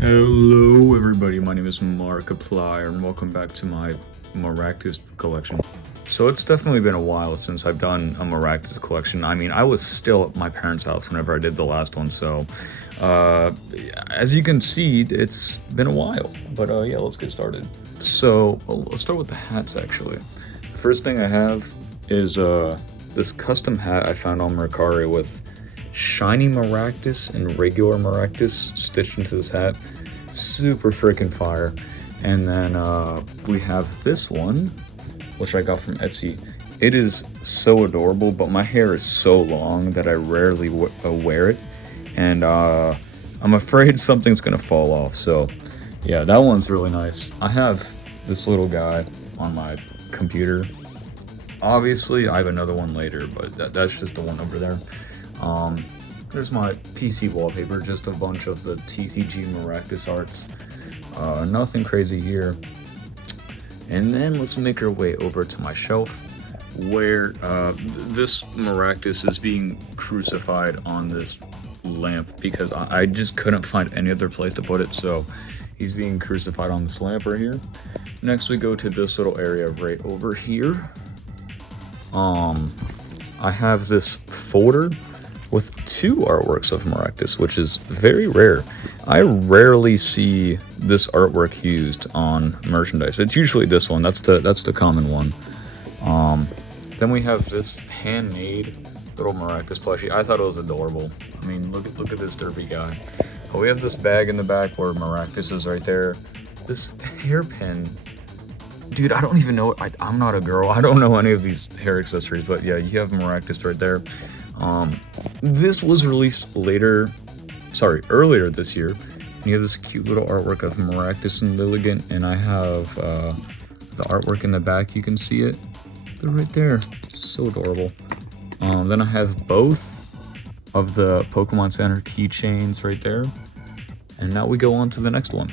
Hello everybody, my name is Markiplier and welcome back to my Maractus collection. So it's definitely been a while since I've done a Maractus collection. I mean, I was still at my parents' house whenever I did the last one, so as you can see, it's been a while. But yeah, let's get started. So let's start with the hats actually. The first thing I have is this custom hat I found on Mercari with shiny Maractus and regular Maractus stitched into this hat. Super freaking fire. And then we have this one, which I got from Etsy. It is so adorable, but my hair is so long that I rarely wear it, and I'm afraid something's gonna fall off. So yeah, that one's really nice. I have this little guy on my computer. Obviously I have another one later, but that's just the one over there. There's my PC wallpaper, just a bunch of the TCG Maractus arts. Nothing crazy here. And then let's make our way over to my shelf, where this Maractus is being crucified on this lamp because I just couldn't find any other place to put it, so he's being crucified on this lamp right here. Next we go to this little area right over here. I have this folder with two artworks of Maractus, which is very rare. I rarely see this artwork used on merchandise. It's usually this one. That's the common one. Then we have this handmade little Maractus plushie. I thought it was adorable. I mean, look at this derpy guy. Oh, we have this bag in the back where Maractus is right there. This hairpin. Dude, I don't even know. I'm not a girl. I don't know any of these hair accessories, but yeah, you have Maractus right there. This was released earlier this year. And you have this cute little artwork of Maractus and Lilligant, and I have the artwork in the back. You can see it. They're right there. So adorable. Then I have both of the Pokemon Center keychains right there. And now we go on to the next one.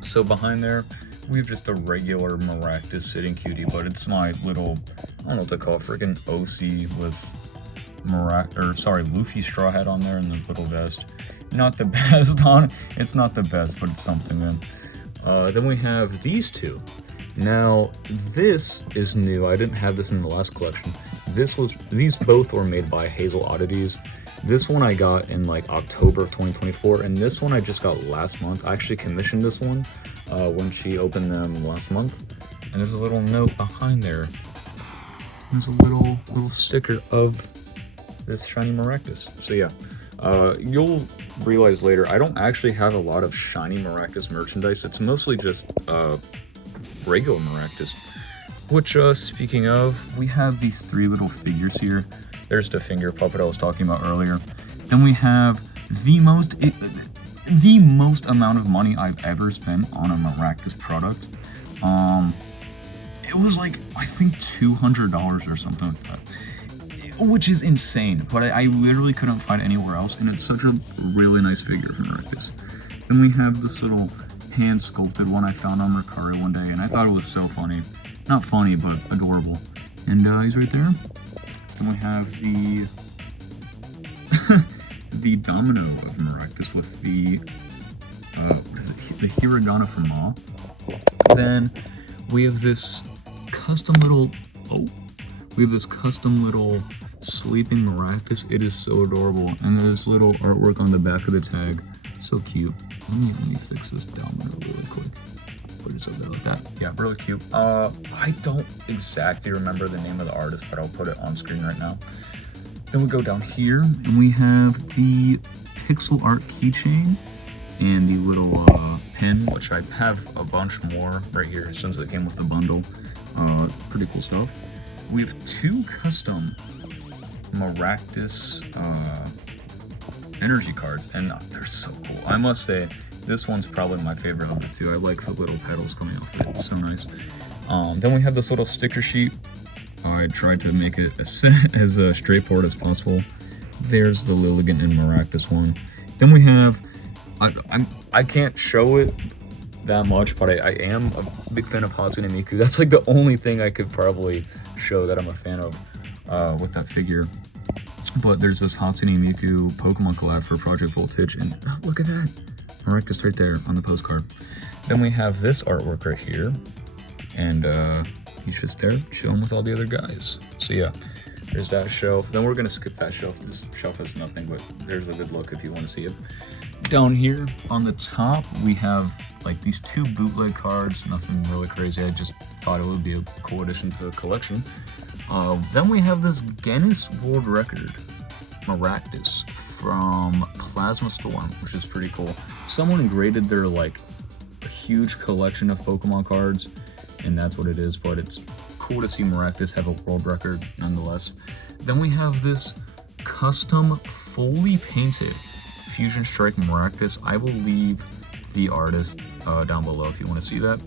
So behind there, we have just a regular Maractus sitting cutie, but it's my little, I don't know what to call it, freaking OC with Luffy straw hat on there and the little vest. Not the best on it. It's not the best, but it's something then. Then we have these two. Now, this is new. I didn't have this in the last collection. These both were made by Hazel Oddities. This one I got in like October of 2024, and this one I just got last month. I actually commissioned this one when she opened them last month. And there's a little note behind there. There's a little sticker of this shiny Maractus. So yeah, you'll realize later I don't actually have a lot of shiny Maractus merchandise. It's mostly just regular Maractus. Which speaking of, we have these three little figures here. There's the finger puppet I was talking about earlier. Then we have the most amount of money I've ever spent on a Maractus product. It was like, I think $200 or something like that. Which is insane, but I literally couldn't find anywhere else, and it's such a really nice figure from Maractus. Then we have this little hand sculpted one I found on Mercari one day, and I thought it was so funny. Not funny, but adorable. And he's right there. Then we have the the domino of Maractus with the what is it? The hiragana for Ma. Then we have this custom little sleeping Maractus. It is so adorable, and there's little artwork on the back of the tag. So cute. Let me fix this domino really quick. Put it something like that. Yeah, really cute. I don't exactly remember the name of the artist, but I'll put it on screen right now. Then we go down here, and we have the pixel art keychain and the little pen, which I have a bunch more right here since it came with the bundle. Pretty cool stuff. We have two custom Maractus energy cards, and they're so cool. I must say, this one's probably my favorite of the two. I like the little petals coming off it. It's so nice. Then we have this little sticker sheet. I tried to make it as straightforward as possible. There's the Lilligant and Maractus one. Then we have, I can't show it that much, but I am a big fan of Hatsune Miku. That's like the only thing I could probably show that I'm a fan of with that figure. But there's this Hatsune Miku Pokemon collab for Project Voltage, and look at that. Maractus right there on the postcard. Then we have this artwork right here, and he's just there chilling with all the other guys. So yeah, there's that shelf. Then we're gonna skip that shelf. This shelf has nothing, but there's a good look if you want to see it. Down here on the top, we have like these 2 bootleg cards, nothing really crazy. I just thought it would be a cool addition to the collection. Then we have this Guinness World Record Maractus from Plasma Storm, which is pretty cool. Someone graded their like a huge collection of Pokemon cards, and that's what it is, but it's cool to see Maractus have a world record nonetheless. Then we have this custom fully painted Fusion Strike Maractus. I will leave the artist down below if you want to see that.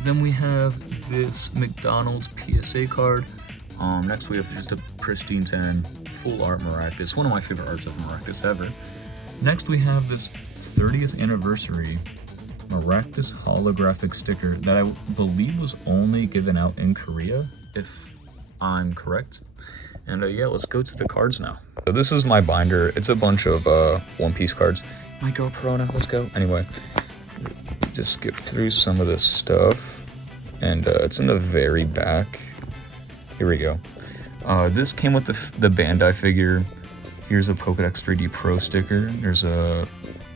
Then we have this McDonald's PSA card. Next we have just a pristine 10 full art Maractus, one of my favorite arts of Maractus ever. Next we have this 30th anniversary Maractus holographic sticker that I believe was only given out in Korea, if I'm correct. And yeah, let's go to the cards now. So this is my binder. It's a bunch of One Piece cards. My girl Perona, let's go. Anyway, just skip through some of this stuff, and it's in the very back. Here we go. This came with the Bandai figure. Here's a Pokédex 3D Pro sticker. There's a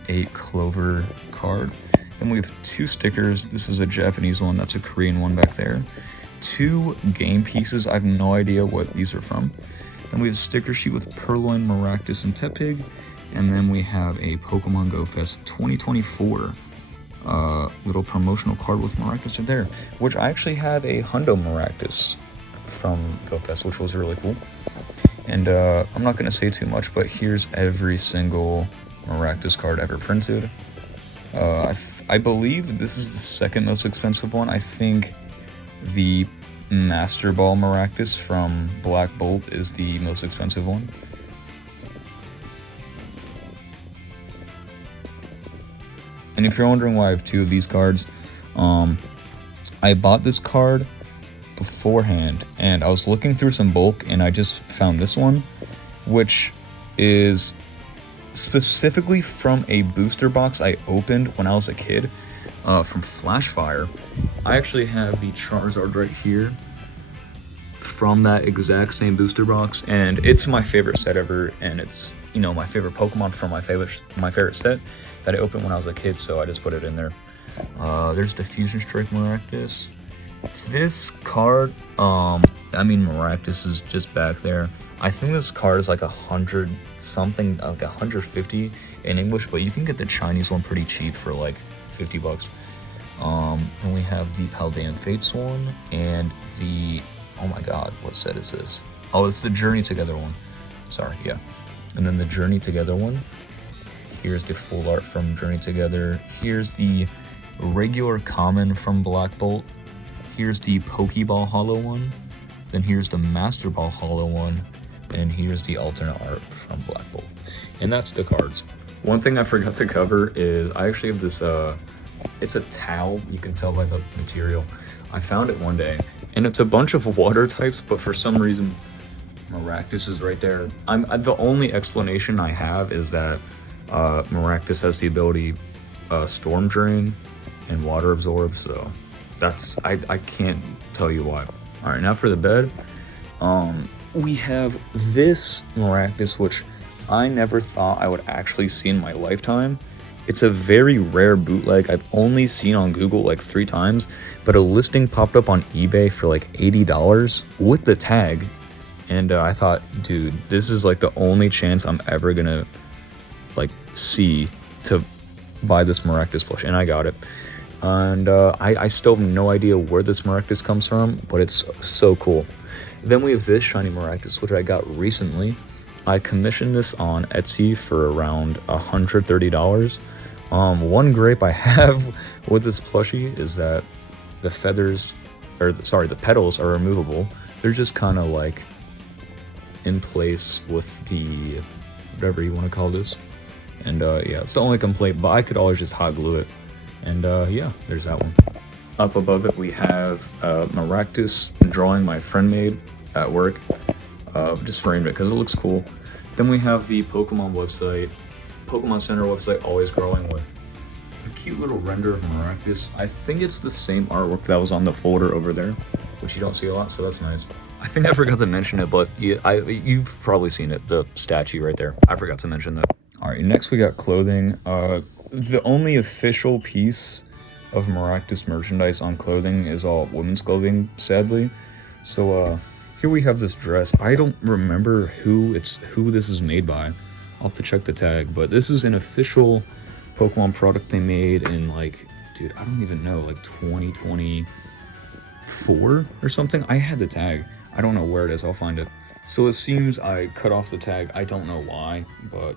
8 Clover card. Then we have 2 stickers. This is a Japanese one. That's a Korean one back there. 2 game pieces. I have no idea what these are from. Then we have a sticker sheet with Purloin, Maractus, and Tepig. And then we have a Pokemon Go Fest 2024 little promotional card with Maractus right there, which I actually have a Hundo Maractus from Go Fest, which was really cool. And I'm not going to say too much, but here's every single Maractus card ever printed. I believe this is the second most expensive one. I think the Master Ball Maractus from Black Bolt is the most expensive one. And if you're wondering why I have 2 of these cards, I bought this card beforehand, and I was looking through some bulk, and I just found this one, which is specifically from a booster box I opened when I was a kid, from Flashfire. I actually have the Charizard right here from that exact same booster box, and it's my favorite set ever, and it's, you know, my favorite Pokemon from my favorite set that I opened when I was a kid, so I just put it in there. There's the Fusion Strike Maractus. This card, I mean, Maractus is just back there. I think this card is like 100 something, like 150 in English, but you can get the Chinese one pretty cheap for like 50 bucks. Then we have the Paldean Fates one, and the, oh my god, what set is this? Oh, it's the Journey Together one. Sorry, yeah. And then the Journey Together one. Here's the full art from Journey Together. Here's the regular common from Black Bolt. Here's the Pokeball Hollow one. Then here's the Master Ball Hollow one. And here's the alternate art from Black Bolt. And that's the cards. One thing I forgot to cover is I actually have this, it's a towel. You can tell by the material. I found it one day, and it's a bunch of water types, but for some reason, Maractus is right there. The only explanation I have is that Maractus has the ability Storm Drain and Water Absorb, so that's, I can't tell you why. All right, now for the bed. We have this Maractus, which I never thought I would actually see in my lifetime. It's a very rare bootleg. I've only seen on Google like 3 times, but a listing popped up on eBay for like $80 with the tag. And I thought, dude, this is like the only chance I'm ever gonna like see to buy this Maractus plush, and I got it. And I still have no idea where this Maractus comes from, but it's so cool. Then we have this shiny Maractus, which I got recently. I commissioned this on Etsy for around $130. One gripe I have with this plushie is that the feathers, or sorry, the petals are removable. They're just kind of like in place with the, whatever you want to call this. And yeah, it's the only complaint, but I could always just hot glue it. And yeah, there's that one. Up above it, we have Maractus drawing my friend made at work. Just framed it because it looks cool. Then we have the Pokemon website, Pokemon Center website, always growing with little render of Maractus. I think it's the same artwork that was on the folder over there, which you don't see a lot, so that's nice. I think I forgot to mention it, but you've probably seen it, the statue right there. I forgot to mention that. All right, next we got clothing. The only official piece of Maractus merchandise on clothing is all women's clothing, sadly. So here we have this dress. I don't remember who this is made by. I'll have to check the tag, but this is an official Pokemon product they made in, like, dude, I don't even know, like 2024 or something. I had the tag. I don't know where it is. I'll find it. So it seems I cut off the tag. I don't know why, but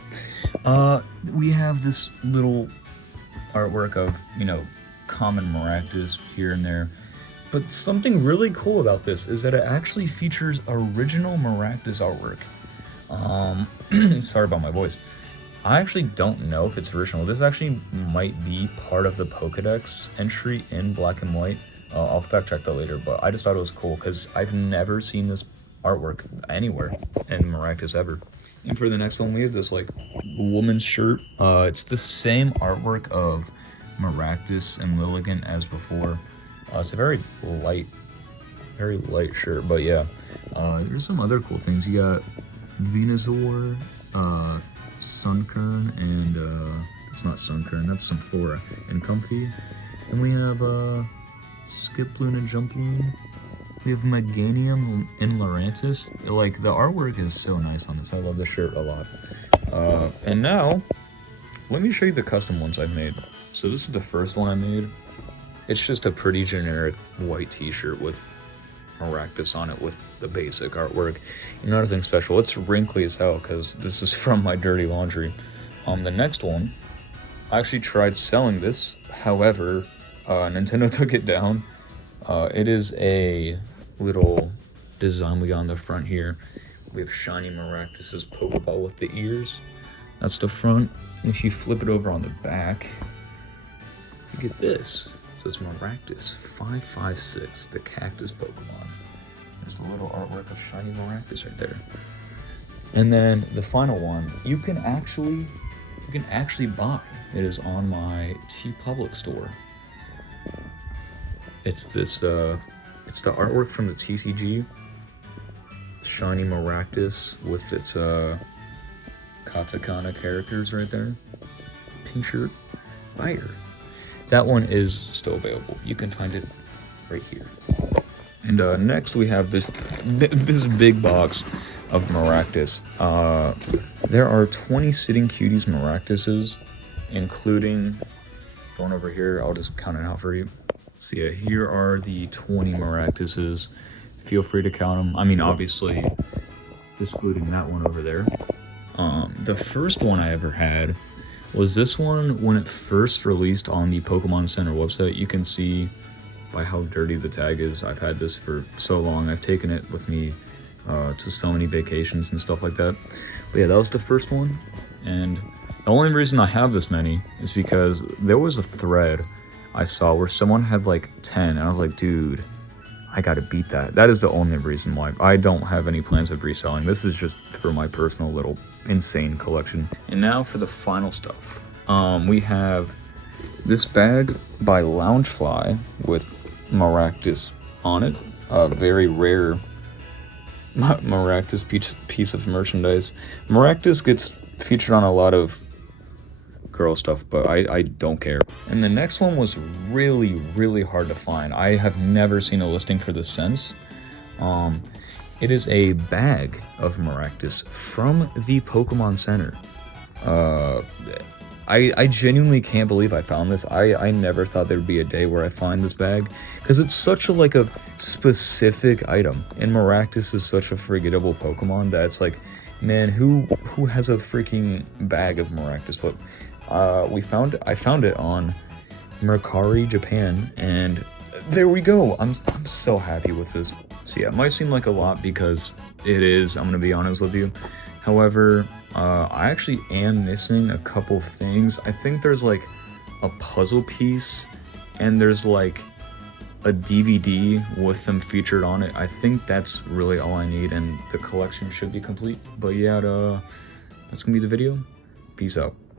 we have this little artwork of, you know, common Maractus here and there. But something really cool about this is that it actually features original Maractus artwork. Sorry about my voice. I actually don't know if it's original. This actually might be part of the Pokedex entry in black and white. I'll fact check that later, but I just thought it was cool because I've never seen this artwork anywhere in Maractus ever. And for the next one, we have this, like, woman's shirt. It's the same artwork of Maractus and Lilligant as before. It's a very light shirt, but yeah. There's some other cool things. You got Venusaur, Sunkern, and it's not Sunkern, that's some Flora, and Comfy. And we have Skiploon and Jumploon. We have Meganium and Lurantis. Like, the artwork is so nice on this. I love this shirt a lot. And now, let me show you the custom ones I've made. So this is the first one I made. It's just a pretty generic white t-shirt with Maractus on it with the basic artwork. Nothing special. It's wrinkly as hell because this is from my dirty laundry. The next one, I actually tried selling this. However, Nintendo took it down. It is a little design we got on the front here. We have shiny Maractus's Pokeball with the ears. That's the front. If you flip it over on the back, you get this. So it's Maractus 556, the cactus Pokemon. There's the little artwork of shiny Maractus right there. And then the final one, you can actually buy. It is on my TeePublic store. It's this it's the artwork from the TCG. Shiny Maractus with its katakana characters right there. Pink shirt. Fire. That one is still available. You can find it right here. And next we have this big box of Maractus. There are 20 Sitting Cuties Maractuses, including, going over here, I'll just count it out for you. So yeah, here are the 20 Maractuses. Feel free to count them. I mean, obviously, excluding that one over there. The first one I ever had was this one when it first released on the Pokemon Center website. You can see by how dirty the tag is. I've had this for so long. I've taken it with me to so many vacations and stuff like that. But yeah, that was the first one. And the only reason I have this many is because there was a thread I saw where someone had like 10, and I was like, dude, I gotta beat that. That is the only reason why. I don't have any plans of reselling. This is just for my personal little insane collection. And now for the final stuff. We have this bag by Loungefly with Maractus on it. A very rare Maractus piece of merchandise. Maractus gets featured on a lot of girl stuff, but I don't care. And the next one was really, really hard to find. I have never seen a listing for this since. It is a bag of Maractus from the Pokemon Center. I genuinely can't believe I found this. I never thought there'd be a day where I find this bag, because it's such a specific item, and Maractus is such a forgettable Pokemon that it's like, man, who has a freaking bag of Maractus? But I found it on Mercari, Japan, and there we go. I'm so happy with this. So yeah, it might seem like a lot because it is, I'm gonna be honest with you. However, I actually am missing a couple things. I think there's like a puzzle piece, and there's like a DVD with them featured on it. I think that's really all I need, and the collection should be complete. But yeah, that's gonna be the video. Peace out.